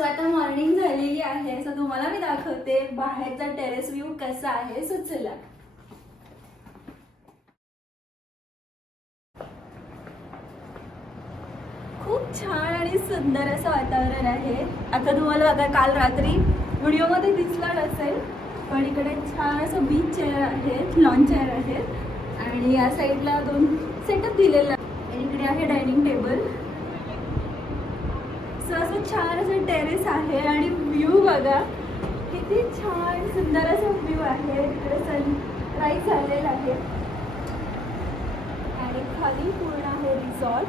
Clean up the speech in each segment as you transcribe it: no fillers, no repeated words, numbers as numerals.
So आता morning झालेली आहे. सो तुम्हाला मी दाखवते बाहेरचा टेरेस व्ह्यू कसा आहे. सो चला. खूप छान आणि सुंदर असं वातावरण आहे. आता तुम्हाला बघा काल रात्री व्हिडिओमध्ये दिसला नसेल, पण इकडे छान असं बीच चेअर आहेत, लॉन चेअर आहेत आणि या साईडला 2 सेटअप दिलेला आहे. इकडे आहे डायनिंग टेबल. सो असं छान असं टेरेस आहे आणि व्ह्यू बघा किती छान सुंदर असं व्ह्यू आहे. तिकडे सनराईज झालेला आहे आणि खाली पूर्ण आहे रिसॉर्ट.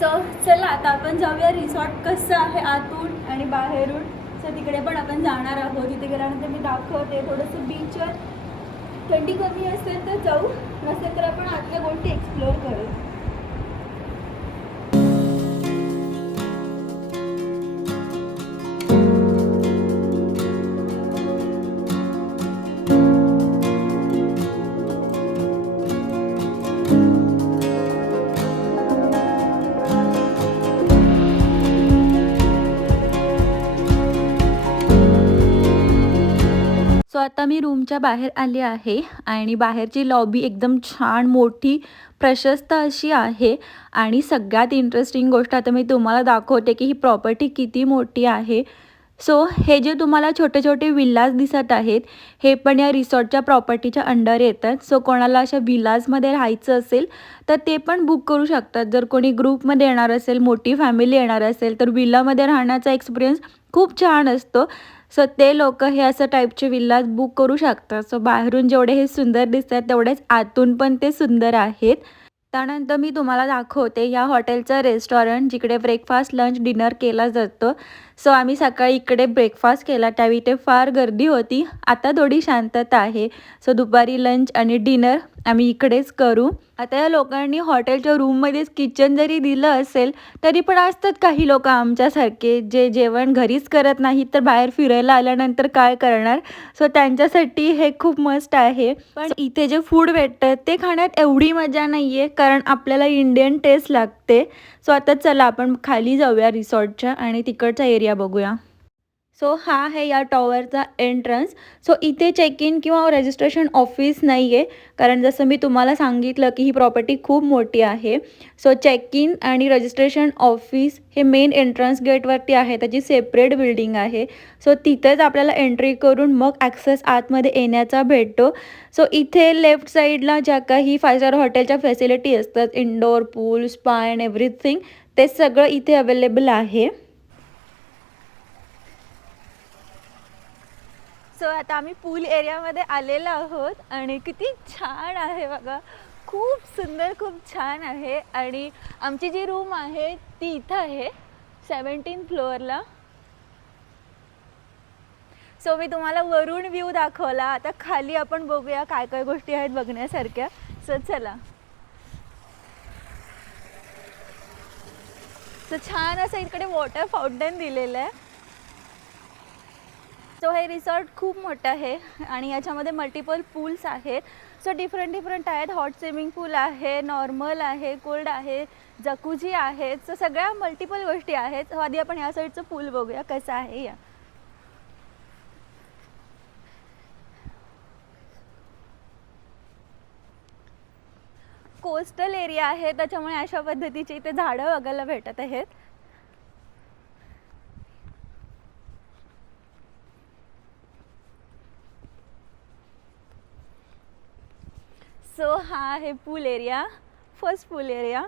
सो चला आता आपण जाऊया रिसॉर्ट कसं आहे आतून आणि बाहेरून. सो तिकडे पण आपण जाणार आहोत. तिथे गेल्यानंतर मी दाखवते. थोडंसं बीचवर थंडी कमी असेल तर जाऊ, नसेल तर आपण आतल्या गोष्टी एक्सप्लोअर करू. सो आता मी रूमच्या बाहेर आले आहे आणि बाहेरची लॉबी एकदम छान मोठी प्रशस्त अशी आहे. आणि सगळ्यात इंटरेस्टिंग गोष्ट आता मी तुम्हाला दाखवते की ही प्रॉपर्टी किती मोठी आहे. सो हे जे तुम्हाला छोटे छोटे विल्लाज दिसत आहेत हे पण या रिसॉर्टच्या प्रॉपर्टीच्या अंडर येतात. सो कोणाला अशा विलाजमध्ये राहायचं असेल तर ते पण बुक करू शकतात. जर कोणी ग्रुपमध्ये येणार असेल, मोठी फॅमिली येणार असेल तर विल्लामध्ये राहण्याचा एक्सपिरियन्स खूप छान असतो. सो ते लोक हे असं टाईपचे विल्लाज बुक करू शकतात. सो बाहेरून जेवढे हे सुंदर दिसतात तेवढेच आतून पण ते सुंदर आहेत. त्यानंतर मी तुम्हाला दाखवते या हॉटेलचं रेस्टॉरंट जिकडे ब्रेकफास्ट, लंच, डिनर केला जातो. सो आम्ही सकाळी इकडे ब्रेकफास्ट केला, त्यावेळी ते फार गर्दी होती. आता थोडी शांतता आहे. सो दुपारी लंच आणि डिनर आम्ही इकडेच करू. आता या लोकांनी हॉटेलच्या रूममध्येच किचन जरी दिलं असेल तरी पण असतात काही लोक आमच्यासारखे जे जेवण घरीच करत नाहीत तर बाहेर फिरायला आल्यानंतर काय करणार. सो त्यांच्यासाठी हे खूप मस्त आहे. पण इथे जे फूड भेटतं ते खाण्यात एवढी मजा नाही आहे कारण आपल्याला इंडियन टेस्ट लागते. सो आता चला आपण खाली जाऊया रिसॉर्टच्या आणि तिकडचा एरिया बघूया. सो हा आहे या टॉवरचा एंट्रन्स. सो इथे चेक इन किंवा रजिस्ट्रेशन ऑफिस नाही आहे कारण जसं मी तुम्हाला सांगितलं की ही प्रॉपर्टी खूप मोठी आहे. सो चेक इन आणि रजिस्ट्रेशन ऑफिस हे मेन एंट्रन्स गेटवरती आहे. त्याची सेपरेट बिल्डिंग आहे. सो तिथेच आपल्याला एंट्री करून मग ॲक्सेस आतमध्ये येण्याचा भेटतो. सो इथे लेफ्ट साईडला ज्या काही 5 स्टार हॉटेलच्या फॅसिलिटी असतात, indoor pool, spa and everything, ते सगळं इथे अवेलेबल आहे. सो आता आम्ही पूल एरियामध्ये आलेलो आहोत आणि किती छान आहे बघा. खूप सुंदर, खूप छान आहे. आणि आमची जी रूम आहे ती इथं आहे 17th फ्लोअरला. सो मी तुम्हाला वरून व्ह्यू दाखवला. आता खाली आपण बघूया काय काय गोष्टी आहेत बघण्यासारख्या. सो चला. सो छान असं इकडे वॉटर फाउंटन दिलेलं आहे. सो हे रिसॉर्ट खूप मोठं आहे आणि याच्यामध्ये मल्टिपल पूल्स आहेत. सो डिफरंट आहेत. हॉट स्विमिंग पूल आहे, नॉर्मल आहे, कोल्ड आहे, जकुजी आहेत. सो सगळ्या मल्टिपल गोष्टी आहेत. सो आधी आपण या साईडचं पूल बघूया कसं आहे. या कोस्टल एरिया आहे त्याच्यामुळे अशा पद्धतीची इथे झाडं बघायला भेटत आहेत. सो हा आहे पूल एरिया, फर्स्ट पूल एरिया.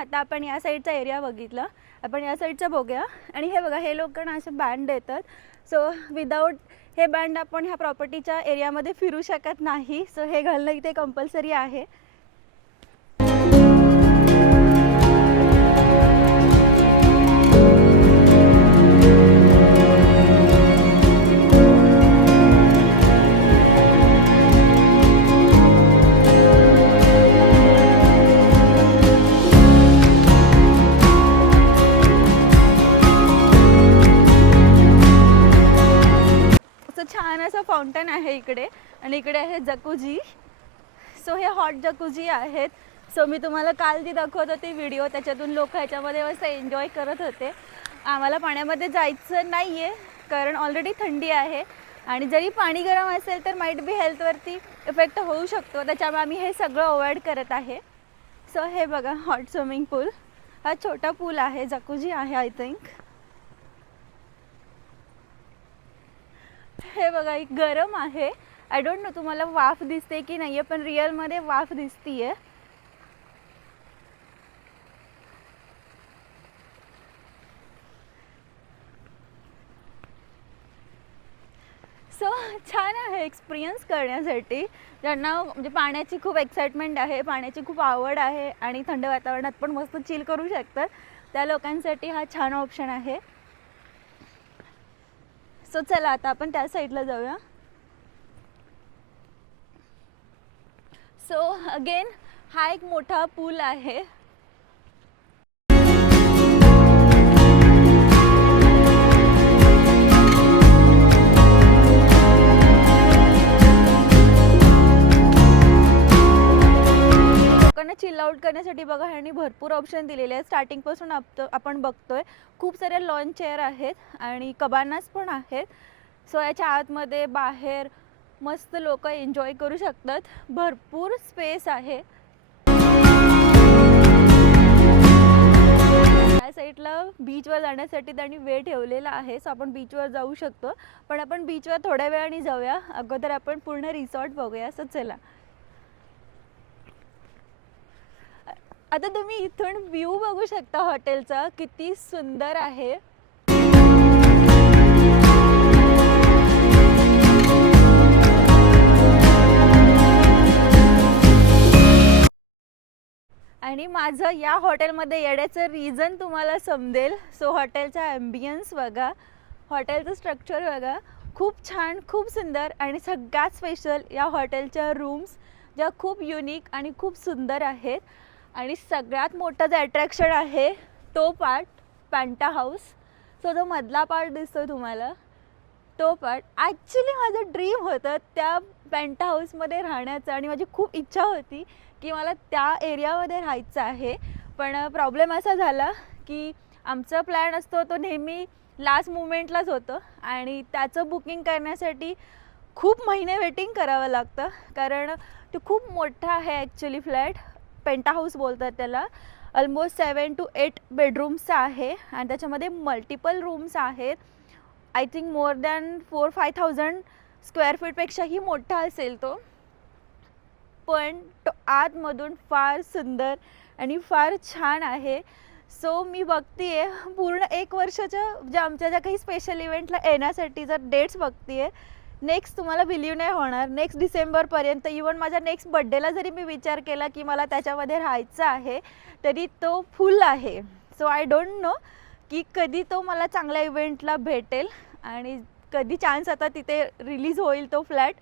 आता आपण या साईडचा एरिया बघितला, आपण या साईडचा बघूया. आणि हे बघा, हे लोक ना असे बँड देतात. सो विदाऊट हे बँड आपण ह्या प्रॉपर्टीच्या एरियामध्ये फिरू शकत नाही. सो हे घालणं इथे कंपल्सरी आहे. छान असं फाउंटन आहे इकडे आणि इकडे आहे जकुजी. सो हे हॉट जकुजी आहेत. सो मी तुम्हाला काल जी दाखवत होती व्हिडिओ, त्याच्यातून लोक ह्याच्यामध्ये मस्त एन्जॉय करत होते. आम्हाला पाण्यामध्ये जायचं नाही आहे कारण ऑलरेडी थंडी आहे आणि जरी पाणी गरम असेल तर माईट बी हेल्थवरती इफेक्ट होऊ शकतो, त्याच्यामुळे आम्ही हे सगळं अवॉइड करत आहे. सो हे बघा हॉट स्विमिंग पूल, हा छोटा पूल आहे, जकुजी आहे आय थिंक. हे बघा एक गरम आहे. आय डोंट नो तुम्हाला वाफ दिसते की नाही आहे, पण रिअलमध्ये वाफ दिसतीये. सो छान आहे एक्सपिरियन्स करण्यासाठी, ज्यांना म्हणजे पाण्याची खूप एक्साइटमेंट आहे, पाण्याची खूप आवड आहे आणि थंड वातावरणात पण मस्त चिल करू शकतात, त्या लोकांसाठी हा छान ऑप्शन आहे. सो चला आता आपण त्या साईडला जाऊया. सो अगेन हा एक मोठा पूल आहे. लोकांना चिल आउट करण्यासाठी बघा ह्यांनी भरपूर ऑप्शन दिलेले आहेत. स्टार्टिंगपासून आपण बघतोय खूप सारे लॉन चेअर आहेत आणि कबानास पण आहेत. सो याच्या आतमध्ये बाहेर मस्त लोक एन्जॉय करू शकतात, भरपूर स्पेस आहे. या साईडला बीचवर जाण्यासाठी त्यांनी वे ठेवलेला आहे, सो आपण बीचवर जाऊ शकतो. पण आपण बीचवर थोड्या वेळाने जाऊया, अगोदर आपण पूर्ण रिसॉर्ट बघूया. सो चला. आता तुम्ही इथून व्ह्यू बघू शकता हॉटेलचा, किती सुंदर आहे. आणि माझं या हॉटेलमध्ये येण्याचं रिझन तुम्हाला समजेल. सो हॉटेलचा ॲम्बियन्स बघा, हॉटेलचं स्ट्रक्चर बघा, खूप छान, खूप सुंदर. आणि सगळ्यात स्पेशल या हॉटेलच्या रूम्स, ज्या खूप युनिक आणि खूप सुंदर आहेत. आणि सगळ्यात मोठं जे अट्रॅक्शन आहे तो पार्ट, पेंटा हाऊस. सो जो मधला पार्ट दिसतो तुम्हाला, तो पार्ट ॲक्च्युली माझं ड्रीम होतं त्या पेंटा हाऊसमध्ये राहण्याचं, आणि माझी खूप इच्छा होती की मला त्या एरियामध्ये राहायचं आहे. पण प्रॉब्लेम असा झाला की आमचा प्लॅन असतो तो नेहमी लास्ट मुमेंटलाच होतं आणि त्याचं बुकिंग करण्यासाठी खूप महिने वेटिंग करावं लागतं, कारण तो खूप मोठा आहे ॲक्च्युली फ्लॅट. पेंटा हाऊस बोलतात त्याला. ऑलमोस्ट 7 to 8 बेडरूम्सचा आहे आणि त्याच्यामध्ये मल्टिपल रूम्स आहेत. I think more than 4-5,000 square फीटपेक्षाही मोठा असेल तो. पण तो आतमधून फार सुंदर आणि फार छान आहे. सो मी बघतीये पूर्ण 1 वर्षाच्या ज्या आमच्या ज्या काही स्पेशल इव्हेंटला येण्यासाठी जर डेट्स बघतीये, नेक्स्ट तुम्हाला बिलीव नाही होणार, नेक्स्ट डिसेंबरपर्यंत, इवन माझ्या नेक्स्ट बड्डेला जरी मी विचार केला की मला त्याच्यामध्ये राहायचं आहे, तरी तो फुल आहे. सो आय डोंट नो की कधी तो मला चांगल्या इव्हेंटला भेटेल आणि कधी चान्स आता तिथे रिलीज होईल तो फ्लॅट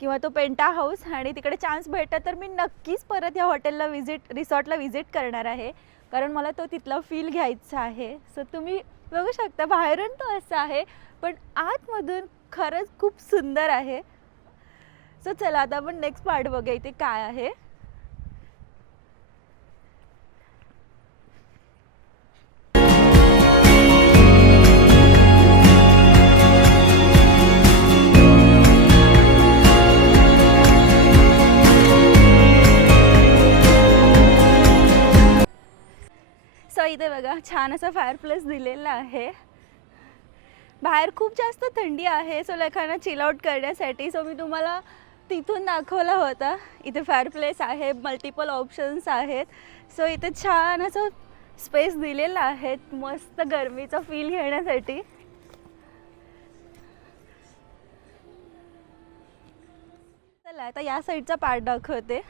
किंवा तो पेंटा हाऊस, आणि तिकडे चान्स भेटला तर मी नक्कीच परत या हॉटेलला रिसॉर्टला व्हिजिट करणार आहे, कारण मला तो तिथला फील घ्यायचा आहे. सो तुम्ही बघू शकता बाहेरून तो असा आहे, पण आतमधून खरंच खूप सुंदर आहे. सो चला आता आपण नेक्स्ट पार्ट बघूया इथे काय आहे. सो इथे बघा छान असा फायरप्लेस दिलेला आहे. बाहेर खूप जास्त थंडी आहे, सो लोकांना चिल आउट करण्यासाठी. सो मी तुम्हाला तिथून दाखवला होता. इथे फायरप्लेस आहे, मल्टिपल ऑप्शन्स आहेत. सो इथे छान असं स्पेस दिलेला आहे मस्त गरमीचा फील घेण्यासाठी. चला आता या साईडचा पार्ट दाखवते.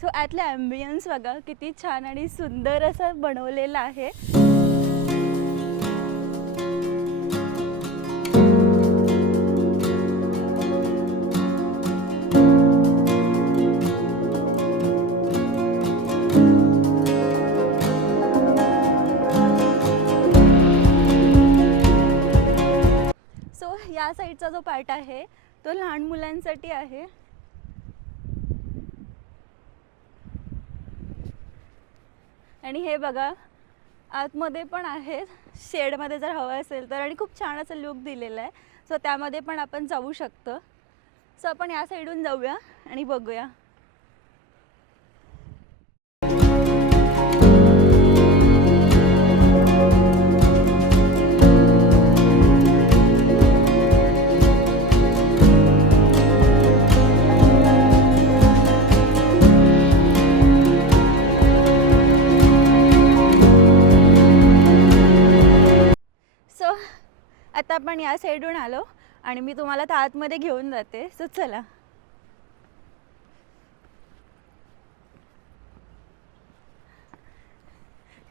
सो आतला ॲम्बियन्स बघा किती छान आणि सुंदर असं बनवलेलं आहे. सो या साईडचा जो पार्ट आहे तो लहान मुलांसाठी आहे. आणि हे बघा आतमध्ये पण आहे, शेडमध्ये जर हवं असेल तर. आणि खूप छान असं लुक दिलेलं आहे. सो त्यामध्ये पण आपण जाऊ शकतो. सो आपण या साईडून जाऊया आणि बघूया. सो आता आपण या साईडून आलो आणि मी तुम्हाला त्या आतमध्ये घेऊन जाते. सो चला.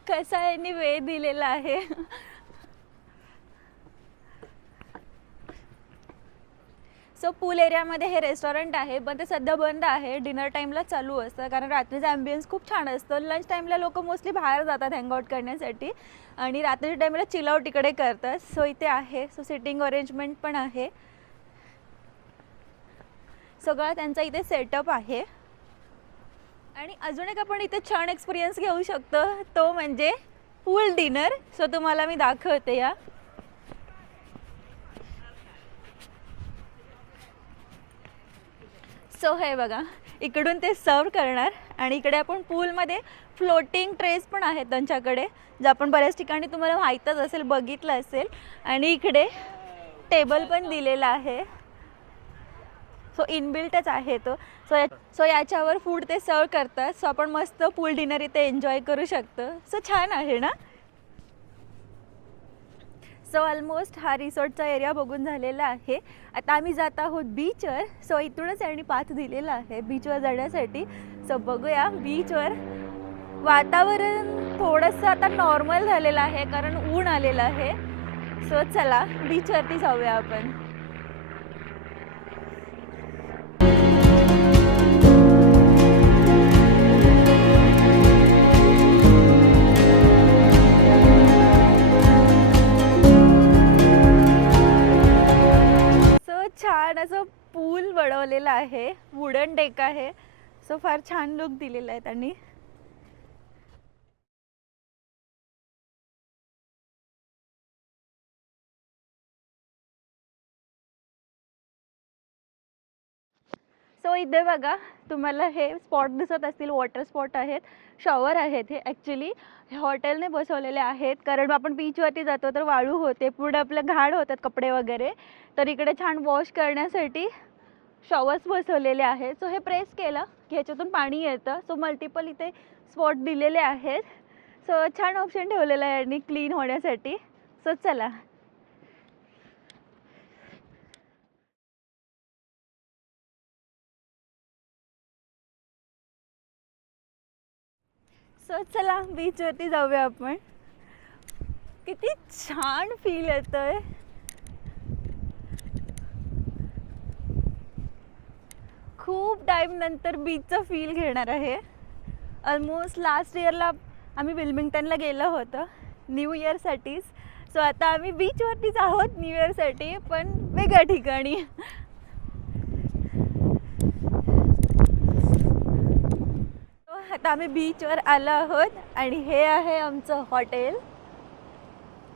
कसा यांनी वेळ दिलेला आहे. सो पूल एरियामध्ये हे रेस्टॉरंट आहे, पण ते सध्या बंद आहे. डिनर टाईमला चालू असतं कारण रात्रीचा ॲम्बियन्स खूप छान असतो. लंच टाईमला लोक मोस्टली बाहेर जातात हँगआउट करण्यासाठी आणि रात्रीच्या टाईमला चिलआउट इकडे करतात. सो इथे आहे. सो सिटिंग अरेंजमेंट पण आहे. सगळं त्यांचा इथे सेटअप आहे. आणि अजून एक आपण इथे छान एक्सपिरियन्स घेऊ शकतो, तो म्हणजे पूल डिनर. सो तुम्हाला मी दाखवते या. सो हे बघा, इकडून ते सर्व करणार आणि इकडे आपण पूलमध्ये फ्लोटिंग ट्रेस पण आहेत त्यांच्याकडे, जे आपण बऱ्याच ठिकाणी तुम्हाला माहीतच असेल, बघितलं असेल. आणि इकडे टेबल पण दिलेला आहे. सो इनबिल्टच आहे तो. सो याच्यावर फूड ते सर्व करतात. सो आपण मस्त पूल डिनर इथे एन्जॉय करू शकतो. सो छान आहे ना. सो ऑलमोस्ट हा रिसॉर्टचा एरिया बघून झालेला आहे. आता आम्ही जात आहोत बीचवर. सो इथूनच यांनी पाथ दिलेला आहे बीचवर जाण्यासाठी. सो बघूया बीचवर. वातावरण थोडंसं आता नॉर्मल झालेलं आहे कारण ऊन आलेलं आहे. सो चला बीचवरती जाऊया आपण. छान असं पूल बनवलेलं आहे, वुडन डेक आहे. सो फार छान लुक दिलेला आहे त्यांनी. सो इथे बघा तुम्हाला हे स्पॉट दिसत असतील, वॉटर स्पॉट आहेत, शॉवर आहेत. हे ॲक्च्युली हॉटेलने बसवलेले आहेत कारण आपण बीचवरती जातो तर वाळू होते, पुढे आपलं घाण होतात कपडे वगैरे. तर इकडे छान वॉश करण्यासाठी शॉवर्स बसवलेले आहेत. सो हे प्रेस केलं की ह्याच्यातून पाणी येतं. सो मल्टिपल इथे स्पॉट दिलेले आहेत. सो छान ऑप्शन ठेवलेलं आहे यांनी क्लीन होण्यासाठी. सो चला. सो चला बीचवरती जाऊया आपण. किती छान फील येतोय. खूप टाईम नंतर बीचचं फील घेणार आहे. ऑलमोस्ट लास्ट इयरला आम्ही विल्मिंग्टनला गेलो होतो न्यू इयरसाठीच. सो आता आम्ही बीचवरतीच आहोत न्यू इयरसाठी, पण वेगळ्या ठिकाणी. आता आम्ही बीचवर आलो आहोत आणि हे आहे आमचं हॉटेल.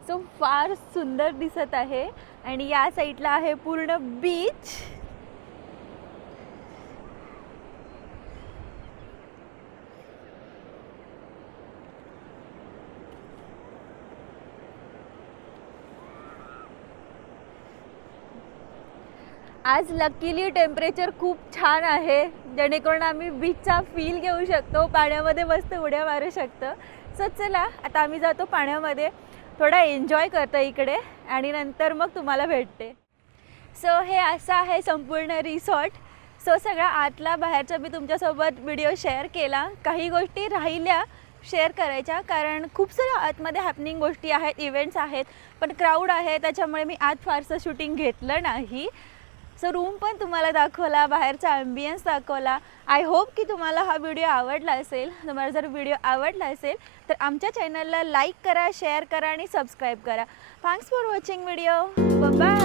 सो फार सुंदर दिसत आहे आणि या साईडला आहे पूर्ण बीच. आज लकीली टेम्परेचर खूप छान आहे, जेणेकरून आम्ही बीचचा फील घेऊ शकतो, पाण्यामध्ये मस्त उड्या मारू शकतो. सो चला आता आम्ही जातो पाण्यामध्ये, थोडा एन्जॉय करतो इकडे आणि नंतर मग तुम्हाला भेटते. सो हे असं आहे संपूर्ण रिसॉर्ट. सो सगळा आतला बाहेरचा मी तुमच्यासोबत व्हिडिओ शेअर केला. काही गोष्टी राहिल्या शेअर करायच्या कारण खूप साऱ्या आतमध्ये हॅपनिंग गोष्टी आहेत, इव्हेंट्स आहेत, पण क्राऊड आहे त्याच्यामुळे मी आत फारसं शूटिंग घेतलं नाही. सो रूम पण तुम्हाला दाखवला, बाहेरचा ॲम्बियन्स दाखवला. आय होप की तुम्हाला हा व्हिडिओ आवडला असेल. तुम्हाला जर व्हिडिओ आवडला असेल तर आमच्या चॅनलला लाईक करा, शेअर करा आणि सबस्क्राईब करा. Thanks for watching video. Bye.